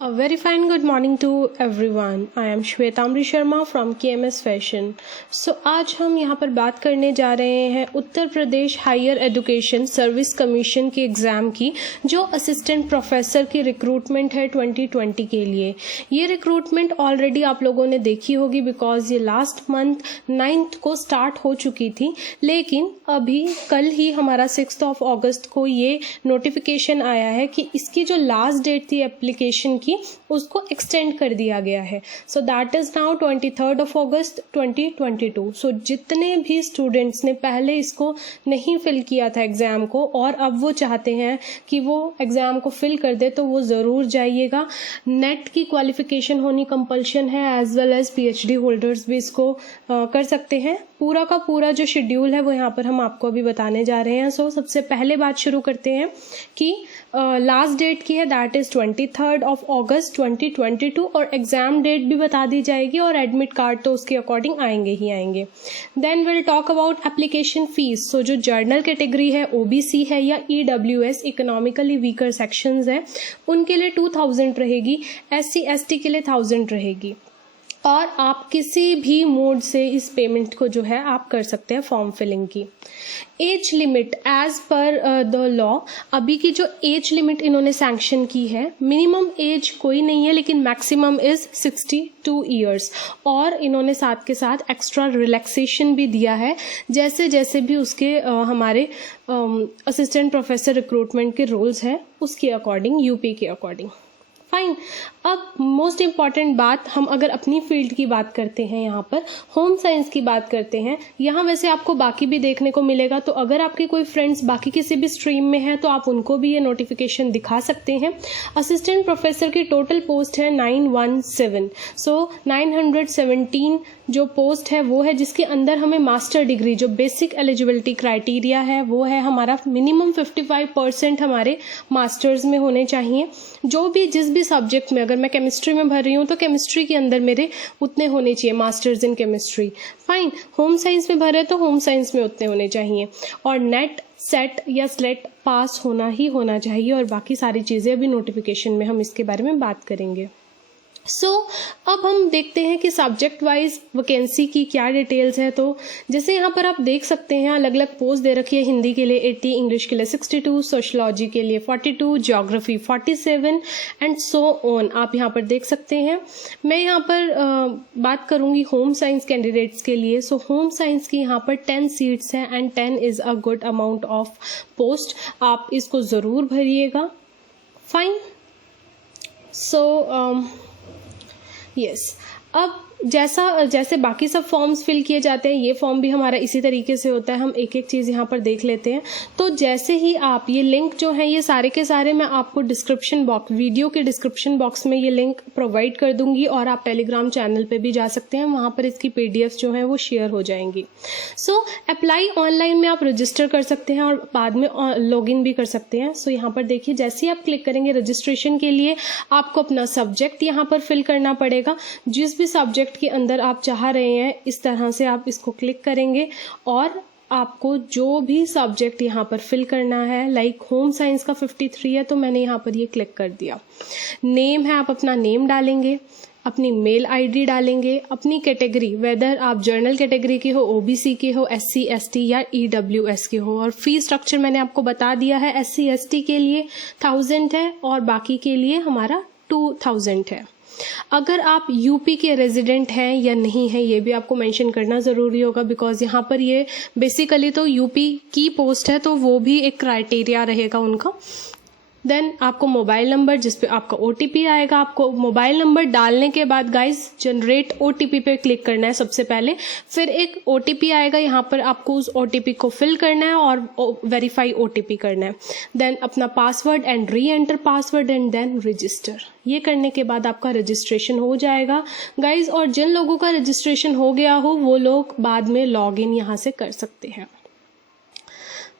A very fine good morning to everyone. I am Shwetamri Sharma from KMS Fashion. So आज हम यहाँ पर बात करने जा रहे हैं Uttar Pradesh higher education service commission की एग्ज़ाम की, जो असिस्टेंट प्रोफेसर की रिक्रूटमेंट है 2020 के लिए। ये रिक्रूटमेंट ऑलरेडी आप लोगों ने देखी होगी बिकॉज ये लास्ट मंथ 9th को स्टार्ट हो चुकी थी, लेकिन अभी कल ही हमारा 6 अगस्त को ये नोटिफिकेशन आया है कि इसकी जो लास्ट डेट थी एप्लीकेशन की उसको एक्सटेंड कर दिया गया है। सो दैट इज नाउ 23 अगस्त 2022। सो जितने भी स्टूडेंट्स ने पहले इसको नहीं फिल किया था एग्जाम को और अब वो चाहते हैं कि वो एग्जाम को फिल कर दे, तो वो ज़रूर जाइएगा। नेट की क्वालिफिकेशन होनी कंपल्शन है, as well as PhD holders भी इसको कर सकते हैं। पूरा का पूरा जो शेड्यूल है वो यहाँ पर हम आपको अभी बताने जा रहे हैं। सो सबसे पहले बात शुरू करते हैं कि लास्ट डेट की है, दैट इज 23 अगस्त 2022 और एग्जाम डेट भी बता दी जाएगी और एडमिट कार्ड तो उसके अकॉर्डिंग आएंगे ही आएंगे। Then will talk about application fees. So जो जर्नल कैटेगरी है, ओबीसी है या ईडब्ल्यूएस इकोनॉमिकली वीकर सेक्शंस है, उनके लिए 2000 रहेगी, एससी एसटी के लिए 1000 रहेगी और आप किसी भी मोड से इस पेमेंट को जो है आप कर सकते हैं फॉर्म फिलिंग की। Age limit as per the law, अभी की जो एज लिमिट इन्होंने सैंक्शन की है, मिनिमम एज कोई नहीं है लेकिन मैक्सिमम इज 62 ईयर्स और इन्होंने साथ के साथ एक्स्ट्रा रिलैक्सेशन भी दिया है जैसे जैसे भी उसके हमारे असिस्टेंट प्रोफेसर रिक्रूटमेंट के रूल्स हैं उसके अकॉर्डिंग, यूपी के अकॉर्डिंग। फाइन। अब मोस्ट इम्पॉर्टेंट बात, हम अगर अपनी फील्ड की बात करते हैं, यहाँ पर होम साइंस की बात करते हैं। यहाँ वैसे आपको बाकी भी देखने को मिलेगा, तो अगर आपके कोई फ्रेंड्स बाकी किसी भी स्ट्रीम में हैं तो आप उनको भी ये नोटिफिकेशन दिखा सकते हैं। असिस्टेंट प्रोफेसर की टोटल पोस्ट है 917। सो 917 जो पोस्ट है वो है जिसके अंदर हमें मास्टर डिग्री, जो बेसिक एलिजिबिलिटी क्राइटेरिया है वो है हमारा मिनिमम 55% हमारे मास्टर्स में होने चाहिए। जो भी जिस भी सब्जेक्ट में, अगर मैं केमिस्ट्री में भर रही हूँ तो केमिस्ट्री के अंदर मेरे उतने होने चाहिए masters in chemistry. Fine. Home science में भर रहे तो होम साइंस में उतने होने चाहिए और नेट सेट या स्लेट पास होना ही होना चाहिए और बाकी सारी चीज़ें अभी नोटिफिकेशन में हम इसके बारे में बात करेंगे। सो अब हम देखते हैं कि सब्जेक्ट वाइज वैकेंसी की क्या डिटेल्स है। तो जैसे यहाँ पर आप देख सकते हैं अलग अलग पोस्ट दे रखी है। हिंदी के लिए 80, इंग्लिश के लिए 62, सोशलॉजी के लिए 42, ज्योग्राफी 47 एंड सो ऑन। आप यहाँ पर देख सकते हैं। मैं यहाँ पर बात करूँगी होम साइंस कैंडिडेट्स के लिए। सो होम साइंस की यहाँ पर 10 सीट्स हैं and 10 is a good amount of post. आप इसको ज़रूर भरिएगा। फाइन। सो यस, अब जैसे बाकी सब फॉर्म्स फिल किए जाते हैं, ये फॉर्म भी हमारा इसी तरीके से होता है। हम एक एक चीज़ यहाँ पर देख लेते हैं। तो जैसे ही आप ये लिंक जो है, ये सारे के सारे मैं आपको डिस्क्रिप्शन बॉक्स, वीडियो के डिस्क्रिप्शन बॉक्स में ये लिंक प्रोवाइड कर दूंगी और आप टेलीग्राम चैनल पे भी जा सकते हैं, वहाँ पर इसकी PDF जो है वो शेयर हो जाएंगी। सो अप्लाई ऑनलाइन में आप रजिस्टर कर सकते हैं और बाद में लॉगिन भी कर सकते हैं। सो यहाँ पर देखिए, जैसे ही आप क्लिक करेंगे रजिस्ट्रेशन के लिए, आपको अपना सब्जेक्ट यहाँ पर फिल करना पड़ेगा। जिस भी सब्जेक्ट के अंदर आप चाह रहे हैं, इस तरह से आप इसको क्लिक करेंगे और आपको जो भी सब्जेक्ट यहाँ पर फिल करना है, लाइक होम साइंस का 53 है तो मैंने यहाँ पर ये क्लिक कर दिया। नेम है, आप अपना नेम डालेंगे, अपनी मेल आईडी डालेंगे, अपनी कैटेगरी, वेदर आप जर्नल कैटेगरी के हो, ओबीसी के हो, एससी एसटी या ईडब्ल्यूएस के हो। और फी स्ट्रक्चर मैंने आपको बता दिया है। एससी एसटी के लिए 1000 है और बाकी के लिए हमारा 2000 है। अगर आप यूपी के रेजिडेंट हैं या नहीं हैं, ये भी आपको मेंशन करना ज़रूरी होगा बिकॉज यहाँ पर ये बेसिकली तो यूपी की पोस्ट है, तो वो भी एक क्राइटेरिया रहेगा उनका। देन आपको मोबाइल नंबर, जिस पे आपका OTP आएगा, आपको मोबाइल नंबर डालने के बाद गाइस जनरेट OTP पे क्लिक करना है सबसे पहले। फिर एक OTP आएगा, यहाँ पर आपको उस OTP को फिल करना है और वेरीफाई OTP करना है। देन अपना password and reenter password and then register. ये करने के बाद आपका रजिस्ट्रेशन हो जाएगा गाइज। और जिन लोगों का रजिस्ट्रेशन हो गया हो वो लोग बाद में लॉग इन यहाँ से कर सकते हैं।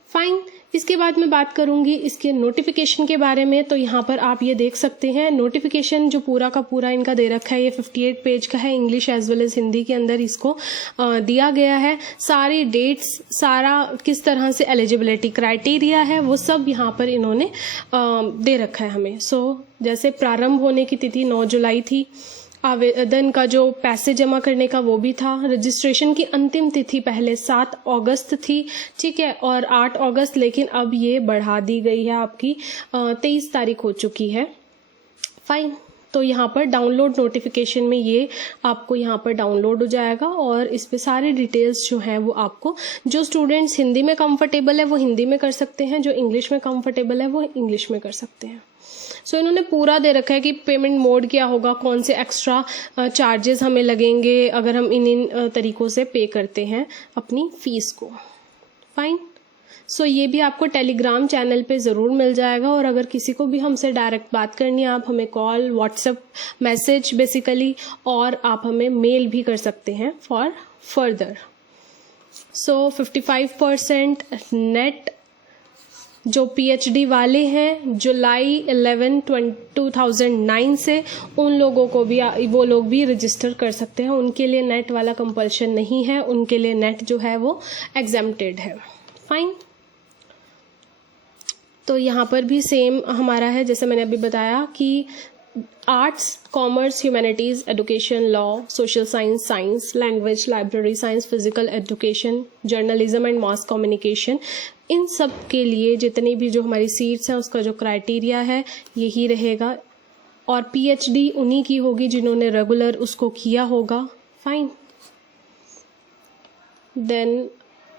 फाइन। इसके बाद मैं बात करूंगी इसके नोटिफिकेशन के बारे में। तो यहाँ पर आप ये देख सकते हैं नोटिफिकेशन जो पूरा का पूरा इनका दे रखा है, ये 58 पेज का है, English as well as Hindi के अंदर इसको दिया गया है। सारी डेट्स, सारा किस तरह से एलिजिबिलिटी क्राइटेरिया है वो सब यहाँ पर इन्होंने दे रखा है हमें। सो जैसे प्रारंभ होने की तिथि 9 जुलाई थी, आवेदन का जो पैसे जमा करने का वो भी था, रजिस्ट्रेशन की अंतिम तिथि पहले 7 अगस्त थी, ठीक है, और 8 अगस्त, लेकिन अब ये बढ़ा दी गई है, आपकी 23 तारीख हो चुकी है। फाइन। तो यहाँ पर डाउनलोड नोटिफिकेशन में ये आपको यहाँ पर डाउनलोड हो जाएगा और इस पे सारे डिटेल्स जो हैं वो आपको, जो स्टूडेंट्स हिंदी में कंफर्टेबल है वो हिंदी में कर सकते हैं, जो इंग्लिश में कंफर्टेबल है वो इंग्लिश में कर सकते हैं। सो इन्होंने पूरा दे रखा है कि पेमेंट मोड क्या होगा, कौन से एक्स्ट्रा चार्जेस हमें लगेंगे अगर हम इन तरीकों से पे करते हैं अपनी फीस को। फाइन। सो ये भी आपको टेलीग्राम चैनल पे ज़रूर मिल जाएगा, और अगर किसी को भी हमसे डायरेक्ट बात करनी है, आप हमें कॉल, व्हाट्सएप मैसेज बेसिकली, और आप हमें मेल भी कर सकते हैं फॉर फर्दर। सो 55% नेट जो पीएचडी वाले हैं जुलाई 11, 2009 से, उन लोगों को भी, वो लोग भी रजिस्टर कर सकते हैं, उनके लिए नेट वाला कंपल्शन नहीं है, उनके लिए नेट जो है वो एग्जेम्प्टेड है। फाइन। तो यहाँ पर भी सेम हमारा है, जैसे मैंने अभी बताया कि arts, commerce, humanities, education, law, social science, science, language, library science, physical education, journalism and mass communication, इन सब के लिए जितनी भी जो हमारी सीट्स हैं उसका जो क्राइटेरिया है यही रहेगा, और पीएचडी उन्हीं की होगी जिन्होंने रेगुलर उसको किया होगा। Fine. Then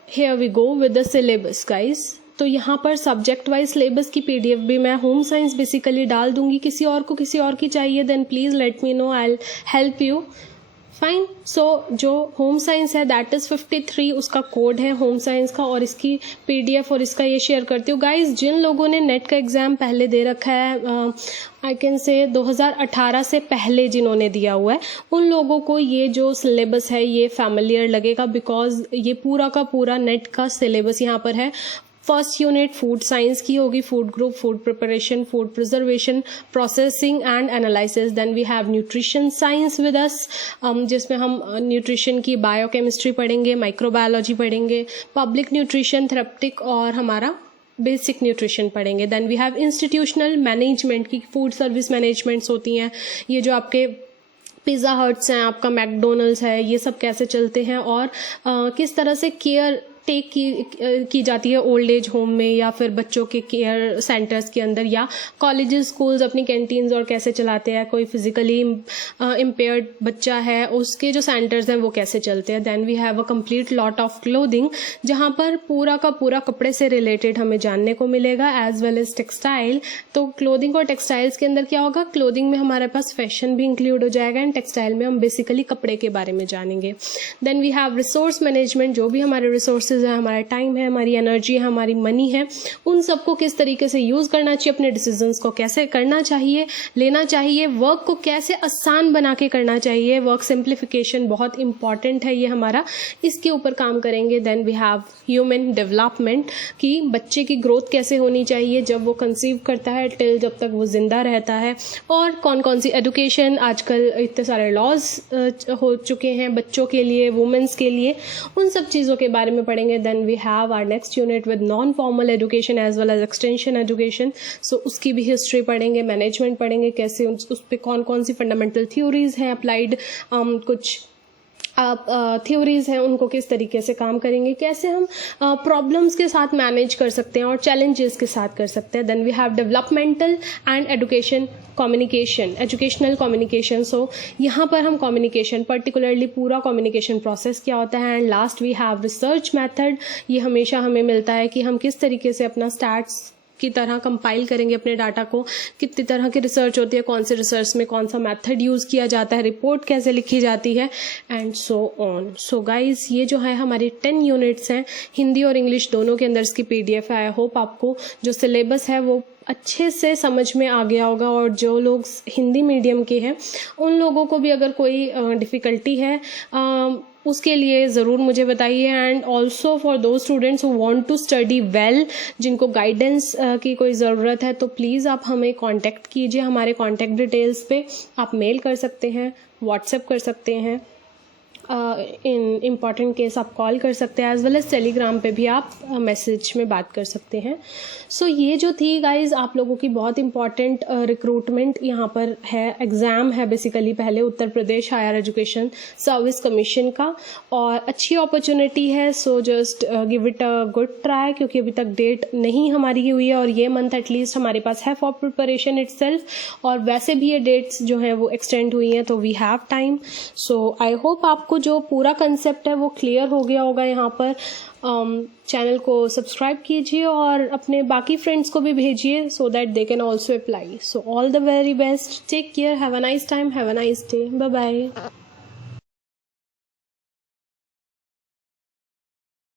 here we go with the syllabus guys. तो यहाँ पर सब्जेक्ट वाइज सिलेबस की पीडीएफ भी मैं होम साइंस बेसिकली डाल दूंगी, किसी और को किसी और की चाहिए then please let me know, I will help you. Fine. So जो होम साइंस है दैट इज़ 53, उसका कोड है होम साइंस का, और इसकी पीडीएफ और इसका ये शेयर करती हूँ। गाइज जिन लोगों ने नेट का एग्ज़ाम पहले दे रखा है, आई कैन से 2018 से पहले जिन्होंने दिया हुआ है, उन लोगों को ये जो सिलेबस है ये फैमिलियर लगेगा, बिकॉज ये पूरा का पूरा नेट का सिलेबस यहाँ पर है। फर्स्ट यूनिट फूड साइंस की होगी, food group, food preparation, food preservation, processing and analysis. Then we have nutrition science with us, जिसमें हम न्यूट्रिशन की बायोकेमिस्ट्री पढ़ेंगे, माइक्रोबायोलॉजी पढ़ेंगे, पब्लिक न्यूट्रिशन, थेरेप्टिक और हमारा बेसिक न्यूट्रिशन पढ़ेंगे। Then we have institutional management की, फूड सर्विस मैनेजमेंट्स होती हैं, ये जो आपके पिज़्ज़ा हट्स हैं, आपका मैकडोनल्ड्स है, ये सब कैसे चलते हैं और किस तरह से केयर टेक की जाती है ओल्ड एज होम में या फिर बच्चों के केयर सेंटर्स के अंदर, या कॉलेजेस, स्कूल्स अपनी कैंटीन्स और कैसे चलाते हैं, कोई फिजिकली इम्पेयर्ड बच्चा है उसके जो सेंटर्स हैं वो कैसे चलते हैं। Then we have a complete lot of clothing, जहाँ पर पूरा का पूरा कपड़े से रिलेटेड हमें जानने को मिलेगा, एज वेल एज टेक्सटाइल। तो क्लोथिंग और टेक्सटाइल्स के अंदर क्या होगा, क्लोथिंग में हमारे पास फैशन भी इंक्लूड हो जाएगा, एंड टेक्सटाइल में हम बेसिकली कपड़े के बारे में जानेंगे। Then we have resource management, जो भी हमारे रिसोर्सेज है, हमारा टाइम है, हमारी एनर्जी है, हमारी मनी है, उन सबको किस तरीके से यूज करना चाहिए, अपने डिसीजंस को कैसे करना चाहिए, लेना चाहिए, वर्क को कैसे आसान बना के करना चाहिए, वर्क सिंप्लीफिकेशन बहुत इंपॉर्टेंट है ये हमारा, इसके ऊपर काम करेंगे। Then we have human development, कि बच्चे की ग्रोथ कैसे होनी चाहिए जब वो कंसीव करता है टिल जब तक वो जिंदा रहता है, और कौन कौन सी एजुकेशन, आजकल इतने सारे लॉज हो चुके हैं बच्चों के लिए, वुमेन्स के लिए, उन सब चीज़ों के बारे में पढ़ेंगे। Then we have our next unit with non formal education as well as extension education, so उसकी भी हिस्ट्री पढ़ेंगे, मैनेजमेंट पढ़ेंगे, कैसे उस पर कौन कौन सी फंडामेंटल थ्योरीज हैं, अप्लाइड कुछ थ्योरीज हैं, उनको किस तरीके से काम करेंगे, कैसे हम प्रॉब्लम्स के साथ मैनेज कर सकते हैं और चैलेंजेस के साथ कर सकते हैं। Then we have developmental and education communication, educational communication, so यहाँ पर हम कम्युनिकेशन, पर्टिकुलरली पूरा कम्युनिकेशन प्रोसेस क्या होता है। And last we have research method, ये हमेशा हमें मिलता है कि हम किस तरीके से अपना स्टैट्स की तरह कंपाइल करेंगे अपने डाटा को, कितनी तरह की रिसर्च होती है, कौन से रिसर्च में कौन सा मेथड यूज़ किया जाता है, रिपोर्ट कैसे लिखी जाती है, and so on. So guys ये जो है हमारी 10 यूनिट्स हैं, हिंदी और इंग्लिश दोनों के अंदर इसकी पीडीएफ है। आई होप आपको जो सिलेबस है वो अच्छे से समझ में आ गया होगा, और जो लोग हिंदी मीडियम के हैं उन लोगों को भी अगर कोई डिफ़िकल्टी है उसके लिए ज़रूर मुझे बताइए। And also for the students who want to study well, जिनको गाइडेंस की कोई ज़रूरत है, तो प्लीज़ आप हमें कांटेक्ट कीजिए। हमारे कांटेक्ट डिटेल्स पे आप मेल कर सकते हैं, व्हाट्सएप कर सकते हैं, इन इम्पॉर्टेंट केस आप कॉल कर सकते हैं, एज वेल एज टेलीग्राम पे भी आप मैसेज में बात कर सकते हैं। सो ये जो थी गाइज आप लोगों की बहुत इंपॉर्टेंट रिक्रूटमेंट यहाँ पर है, एग्ज़ाम है बेसिकली पहले Uttar Pradesh higher education service commission का, और अच्छी अपॉर्चुनिटी है। So just give it a good try, क्योंकि अभी तक डेट नहीं हमारी हुई है और ये मंथ एटलीस्ट हमारे पास है फॉर प्रिपरेशन इटसेल्फ, और वैसे भी ये डेट्स जो हैं वो एक्सटेंड हुई हैं, तो we have time. So I hope आपको जो पूरा कंसेप्ट है वो क्लियर हो गया होगा। यहाँ पर चैनल को सब्सक्राइब कीजिए और अपने बाकी फ्रेंड्स को भी भेजिए, so that they can also apply. So all the very best, take care, have a nice time, have a nice day, bye bye.